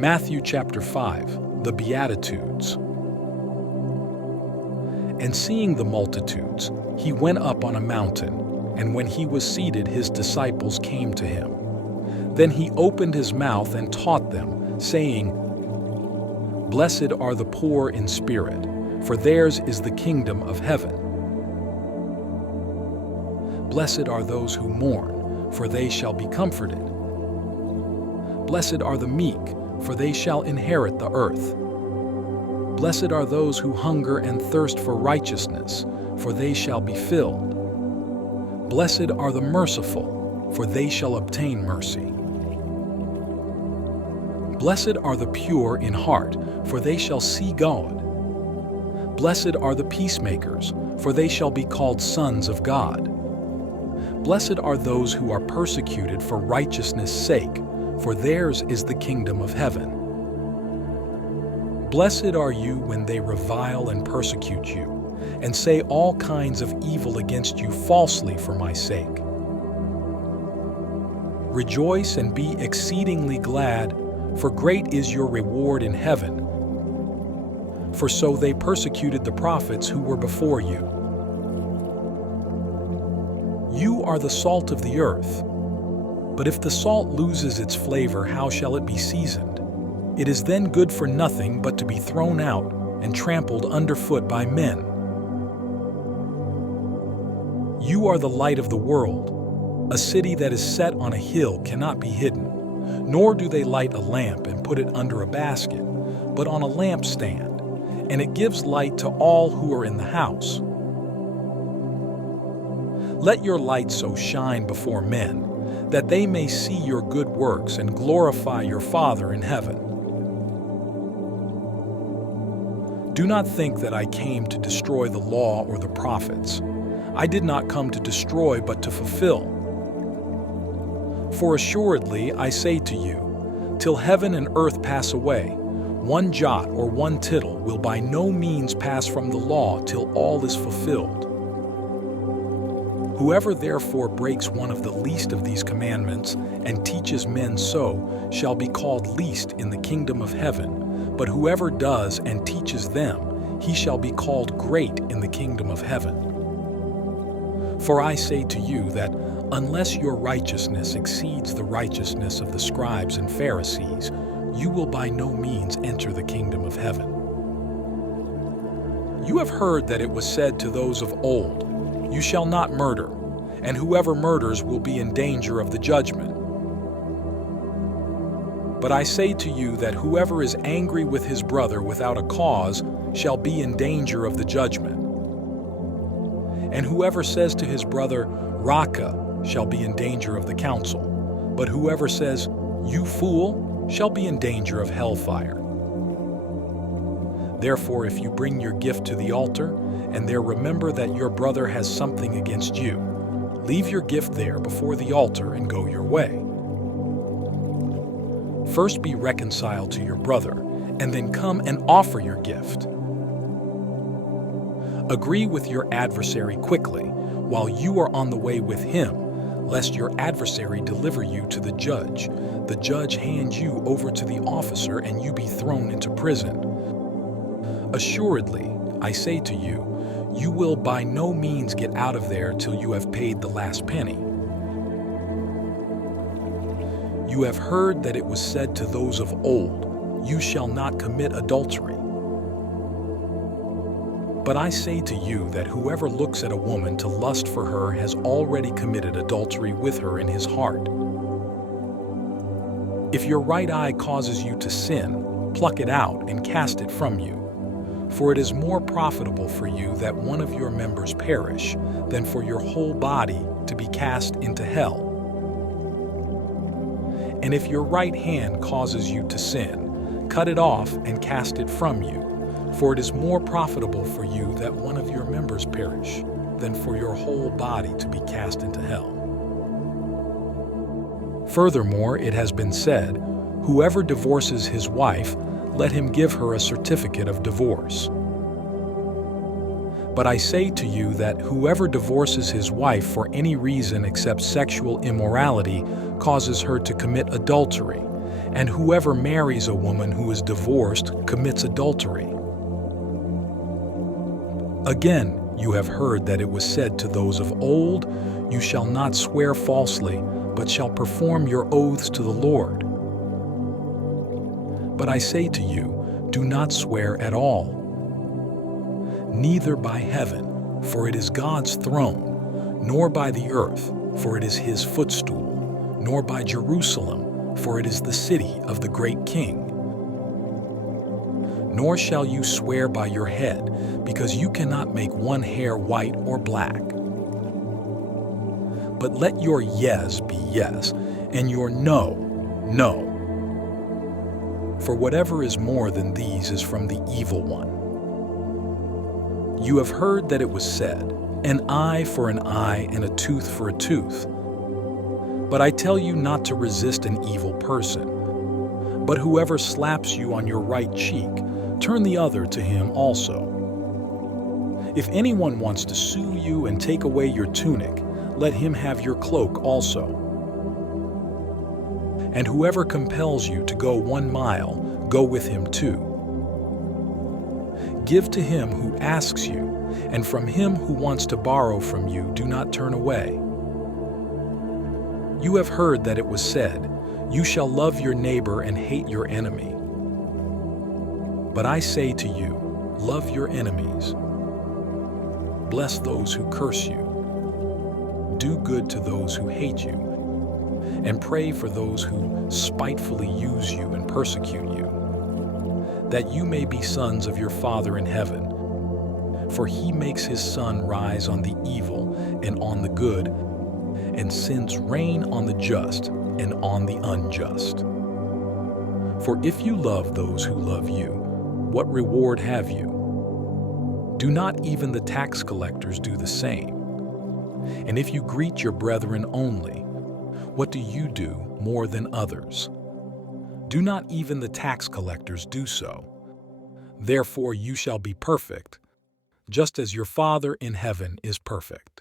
Matthew chapter 5, the Beatitudes. And seeing the multitudes, he went up on a mountain, and when he was seated, his disciples came to him. Then he opened his mouth and taught them, saying, Blessed are the poor in spirit, for theirs is the kingdom of heaven. Blessed are those who mourn, for they shall be comforted. Blessed are the meek, for they shall inherit the earth. Blessed are those who hunger and thirst for righteousness, for they shall be filled. Blessed are the merciful, for they shall obtain mercy. Blessed are the pure in heart, for they shall see God. Blessed are the peacemakers, for they shall be called sons of God. Blessed are those who are persecuted for righteousness' sake, for theirs is the kingdom of heaven. Blessed are you when they revile and persecute you, and say all kinds of evil against you falsely for my sake. Rejoice and be exceedingly glad, for great is your reward in heaven. For so they persecuted the prophets who were before you. You are the salt of the earth. But if the salt loses its flavor, how shall it be seasoned? It is then good for nothing but to be thrown out and trampled underfoot by men. You are the light of the world. A city that is set on a hill cannot be hidden, nor do they light a lamp and put it under a basket, but on a lampstand, and it gives light to all who are in the house. Let your light so shine before men, that they may see your good works and glorify your Father in heaven. Do not think that I came to destroy the law or the prophets. I did not come to destroy, but to fulfill. For assuredly, I say to you, till heaven and earth pass away, one jot or one tittle will by no means pass from the law till all is fulfilled. Whoever therefore breaks one of the least of these commandments and teaches men so shall be called least in the kingdom of heaven. But whoever does and teaches them, he shall be called great in the kingdom of heaven. For I say to you that unless your righteousness exceeds the righteousness of the scribes and Pharisees, you will by no means enter the kingdom of heaven. You have heard that it was said to those of old, You shall not murder, and whoever murders will be in danger of the judgment. But I say to you that whoever is angry with his brother without a cause shall be in danger of the judgment. And whoever says to his brother, Raca, shall be in danger of the council. But whoever says, You fool, shall be in danger of hellfire. Therefore, if you bring your gift to the altar, and there remember that your brother has something against you, leave your gift there before the altar and go your way. First be reconciled to your brother, and then come and offer your gift. Agree with your adversary quickly, while you are on the way with him, lest your adversary deliver you to the judge hand you over to the officer, and you be thrown into prison. Assuredly, I say to you, you will by no means get out of there till you have paid the last penny. You have heard that it was said to those of old, You shall not commit adultery. But I say to you that whoever looks at a woman to lust for her has already committed adultery with her in his heart. If your right eye causes you to sin, pluck it out and cast it from you. For it is more profitable for you that one of your members perish than for your whole body to be cast into hell. And if your right hand causes you to sin, cut it off and cast it from you. For it is more profitable for you that one of your members perish than for your whole body to be cast into hell. Furthermore, it has been said, Whoever divorces his wife, let him give her a certificate of divorce. But I say to you that whoever divorces his wife for any reason except sexual immorality causes her to commit adultery, and whoever marries a woman who is divorced commits adultery. Again, you have heard that it was said to those of old, "You shall not swear falsely, but shall perform your oaths to the Lord." But I say to you, do not swear at all. Neither by heaven, for it is God's throne, nor by the earth, for it is his footstool, nor by Jerusalem, for it is the city of the great King. Nor shall you swear by your head, because you cannot make one hair white or black. But let your yes be yes, and your no, no. For whatever is more than these is from the evil one. You have heard that it was said, "An eye for an eye and a tooth for a tooth." But I tell you not to resist an evil person. But whoever slaps you on your right cheek, turn the other to him also. If anyone wants to sue you and take away your tunic, let him have your cloak also. And whoever compels you to go 1 mile, go with him 2. Give to him who asks you, and from him who wants to borrow from you, do not turn away. You have heard that it was said, "You shall love your neighbor and hate your enemy." But I say to you, love your enemies. Bless those who curse you. Do good to those who hate you. And pray for those who spitefully use you and persecute you, that you may be sons of your Father in heaven. For he makes his sun rise on the evil and on the good, and sends rain on the just and on the unjust. For if you love those who love you, what reward have you? Do not even the tax collectors do the same? And if you greet your brethren only, what do you do more than others? Do not even the tax collectors do so? Therefore you shall be perfect, just as your Father in heaven is perfect.